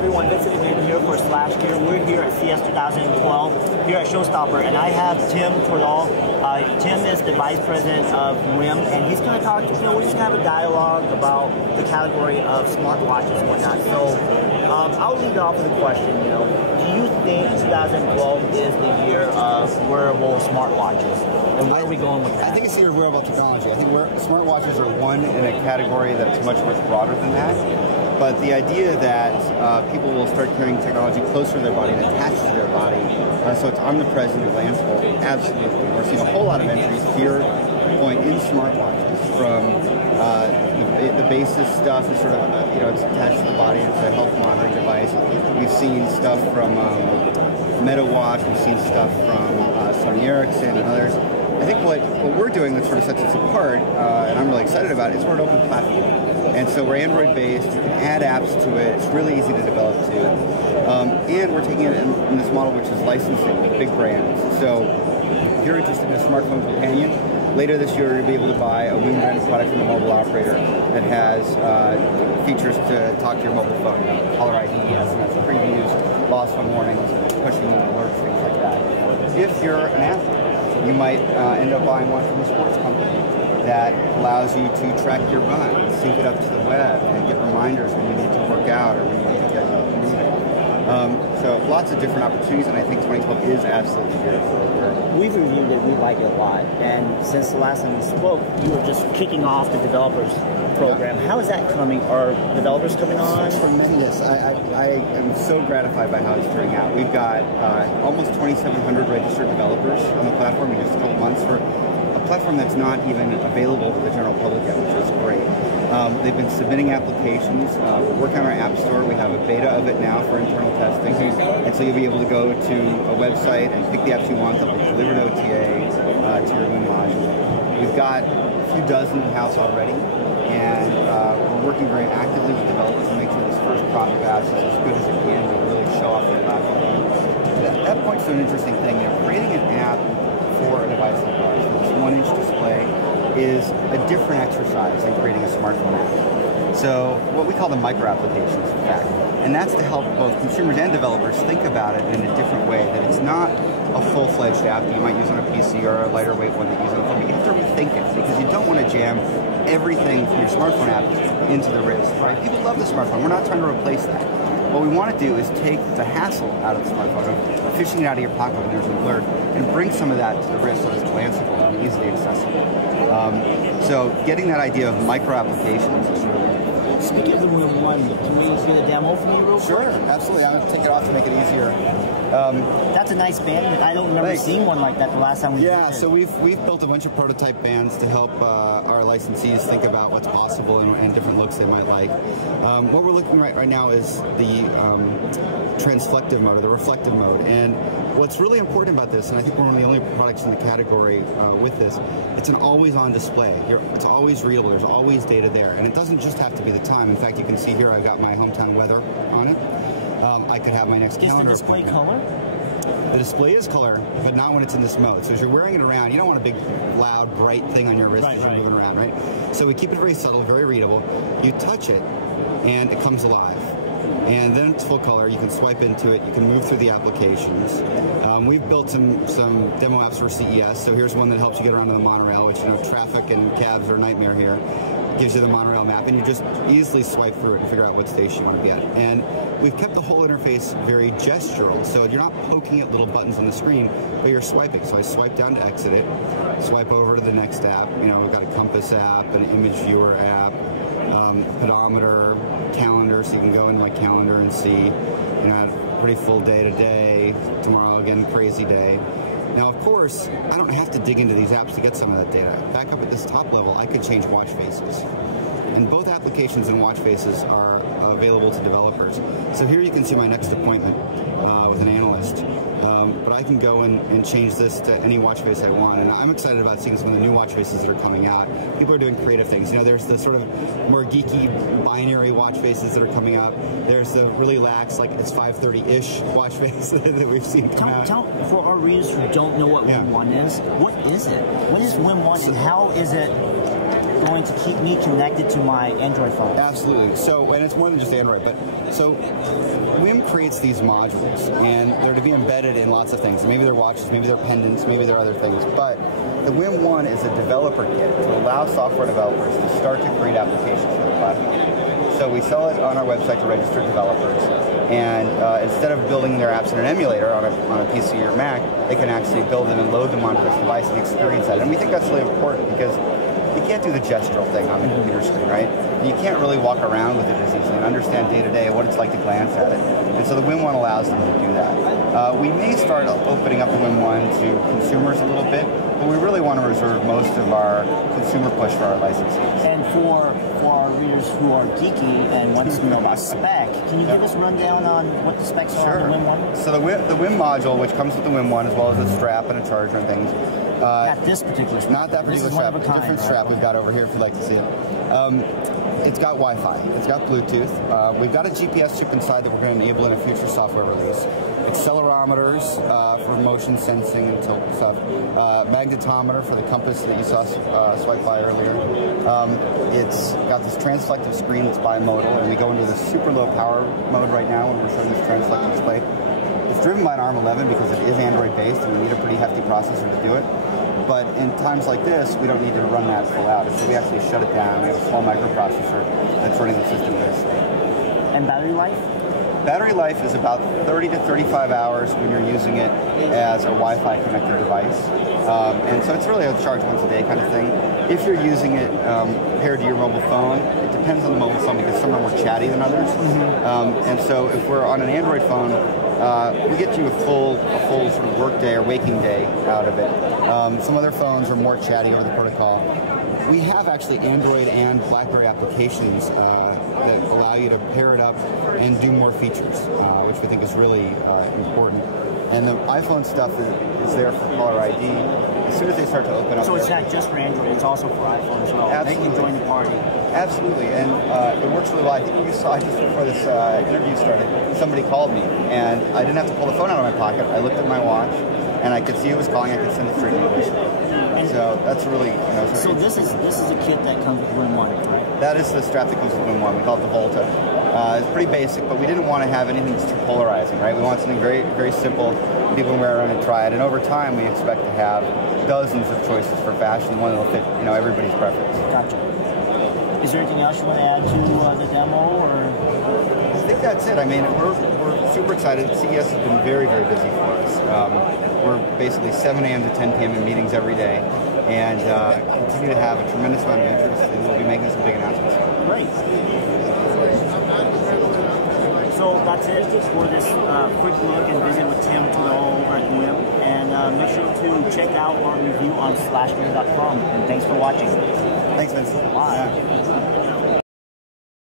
everyone, Vincent WIMM here for Slash Gear. We're here at CES 2012 here at Showstopper, and I have Tim Tordahl. Tim is the Vice President of WIMM, and he's going to talk, we're just going to have a dialogue about the category of smartwatches and whatnot. So I'll lead off with a question, do you think 2012 is the year of wearable smartwatches? And where are we going with that? I think it's the year of wearable technology. I think smartwatches are one in a category that's much broader than that. But the idea that people will start carrying technology closer to their body and attached to their body, so it's omnipresent and glanceable, absolutely. We're seeing a whole lot of entries to your point in smartwatches, from the basis stuff is sort of, it's attached to the body, it's a health monitoring device. We've seen stuff from MetaWatch, we've seen stuff from Sony Ericsson and others. I think what we're doing that sort of sets us apart, and I'm really excited about it, is we're an open platform. And so we're Android-based, you can add apps to it, it's really easy to develop too. And we're taking it in this model which is licensing with big brands. So if you're interested in a smartphone companion, later this year you'll be able to buy a WIMM branded product from a mobile operator that has features to talk to your mobile phone, caller ID, SMS, previews, lost phone warnings, pushing alerts, things like that. If you're an athlete, you might end up buying one from a sports company that allows you to track your run, sync it up to the web, and get reminders when you need to work out or when you need to get moving. So lots of different opportunities, and I think 2012 is absolutely here for it. We've reviewed it, we like it a lot, and since the last time we spoke, you were just kicking off the developers program. How is that coming? Are developers coming on? Tremendous. I am so gratified by how it's turning out. We've got almost 2,700 registered developers on the platform in just a couple months for a platform that's not even available to the general public yet, which is great. They've been submitting applications. We're working on our app store. We have a beta of it now for internal testing. And so you'll be able to go to a website and pick the apps you want. They'll be delivered OTA to your WIMM module. We've got a few dozen in-house already. And we're working very actively with developers to make sure this first product batch is as good as it can to really show off the platform. That points to an interesting thing. Creating an app for a device like ours, this 1-inch display, is a different exercise than creating a smartphone app. So what we call the micro applications, in fact, and that's to help both consumers and developers think about it in a different way, that it's not a full-fledged app that you might use on a PC or a lighter weight one that you use on a phone. You have to rethink it because you don't want to jam everything from your smartphone app into the wrist, right? People love the smartphone. We're not trying to replace that. What we want to do is take the hassle out of the smartphone, of fishing it out of your pocket when there's an alert, and bring some of that to the wrist so it's glanceable and easily accessible. So getting that idea of micro applications is really important. Speaking of the WIMM 1, can we get a demo for me real quick? Sure, absolutely. I'm going to take it off to make it easier. That's a nice band. I don't remember seeing one like that the last time we did it. So we've built a bunch of prototype bands to help our licensees think about what's possible and different looks they might like. What we're looking at right now is the transflective mode, or the reflective mode. And what's really important about this, and I think we're one of the only products in the category with this, it's an always-on display. It's always real. There's always data there. And it doesn't just have to be the time. In fact, you can see here I've got my hometown weather on it. I could have my next calendar. Is the display color? The display is color, but not when it's in this mode. So as you're wearing it around, you don't want a big, loud, bright thing on your wrist as you're moving around, right? So we keep it very subtle, very readable. You touch it, and it comes alive. And then it's full color. You can swipe into it. You can move through the applications. We've built some demo apps for CES. So here's one that helps you get around the monorail, which, traffic and cabs are a nightmare here. Gives you the monorail map, and you just easily swipe through it and figure out what station you want to be at. And we've kept the whole interface very gestural, so you're not poking at little buttons on the screen, but you're swiping. So I swipe down to exit it, swipe over to the next app. We've got a compass app, an image viewer app, pedometer, calendar, so you can go into my calendar and see, a pretty full day today, tomorrow again, crazy day. Now, of course, I don't have to dig into these apps to get some of that data. Back up at this top level, I could change watch faces. And both applications and watch faces are available to developers. So here you can see my next appointment with an analyst. But I can go and change this to any watch face I want. And I'm excited about seeing some of the new watch faces that are coming out. People are doing creative things. There's the sort of more geeky binary watch faces that are coming out. There's the really lax, like it's 5:30-ish watch face that we've seen come out. For our readers who don't know what WIMM 1 is, what is it? What is WIMM 1 and how is it going to keep me connected to my Android phone? Absolutely. So, and it's more than just Android, but so WIMM creates these modules, and they're to be embedded in lots of things. Maybe they're watches, maybe they're pendants, maybe they're other things. But the WIMM 1 is a developer kit to allow software developers to start to create applications for the platform. So we sell it on our website to registered developers, and instead of building their apps in an emulator on a PC or Mac, they can actually build them and load them onto this device and experience that. And we think that's really important because you can't do the gestural thing on the computer screen, right? You can't really walk around with it as easily and understand day to day what it's like to glance at it. And so the WIMM 1 allows them to do that. We may start opening up the WIMM 1 to consumers a little bit, but we really want to reserve most of our consumer push for our licensees. And for our readers who are geeky and want to know about spec, can you give us a rundown on what the specs are on the WIMM 1? So the WIMM module, which comes with the WIMM 1 as well as a strap and a charger and things. Not this particular strap. Not that particular strap. One of a kind, different strap we've got over here if you'd like to see it. It's got Wi-Fi. It's got Bluetooth. We've got a GPS chip inside that we're going to enable in a future software release. Accelerometers for motion sensing and tilt stuff. Magnetometer for the compass that you saw swipe by earlier. It's got this transflective screen that's bimodal, and we go into the super low power mode right now when we're showing this transflective display. It's driven by an ARM11 because it is Android based, and we need a pretty hefty processor to do it. But in times like this, we don't need to run that full out. So we actually shut it down. We have a small microprocessor that's running the system in this state. And battery life? Battery life is about 30 to 35 hours when you're using it as a Wi-Fi connected device. And so it's really a charge once a day kind of thing. If you're using it paired to your mobile phone, it depends on the mobile phone because some are more chatty than others. And so if we're on an Android phone, we get you a full sort of work day or waking day out of it. Some other phones are more chatty over the protocol. We have actually Android and BlackBerry applications that allow you to pair it up and do more features, which we think is really important. And the iPhone stuff is there for caller ID. As soon as they start to open up... So it's not just for Android, it's also for iPhone as well. Absolutely. They can join the party. Absolutely, and it works really well. I think you saw just before this interview started, somebody called me, and I didn't have to pull the phone out of my pocket. I looked at my watch, and I could see who was calling. I could send it straight to English. So that's really... So this is a kit that comes with WIMM 1, right? That is the strap that comes with WIMM 1. We call it the Volta. It's pretty basic, but we didn't want to have anything that's too polarizing, right? We want something very, very simple. People can wear around and try it, and over time we expect to have dozens of choices for fashion, one that'll fit, everybody's preference. Gotcha. Is there anything else you want to add to the demo, or? I think that's it. I mean, we're super excited. CES has been very, very busy for us. We're basically 7 a.m. to 10 p.m. in meetings every day, and continue to have a tremendous amount of interest, and we'll be making some big announcements. Great. So that's it for this quick look and visit with Tim Tudor over at WIMM. And make sure to check out our review on slashgear.com. And thanks for watching. Thanks, Vince. Bye.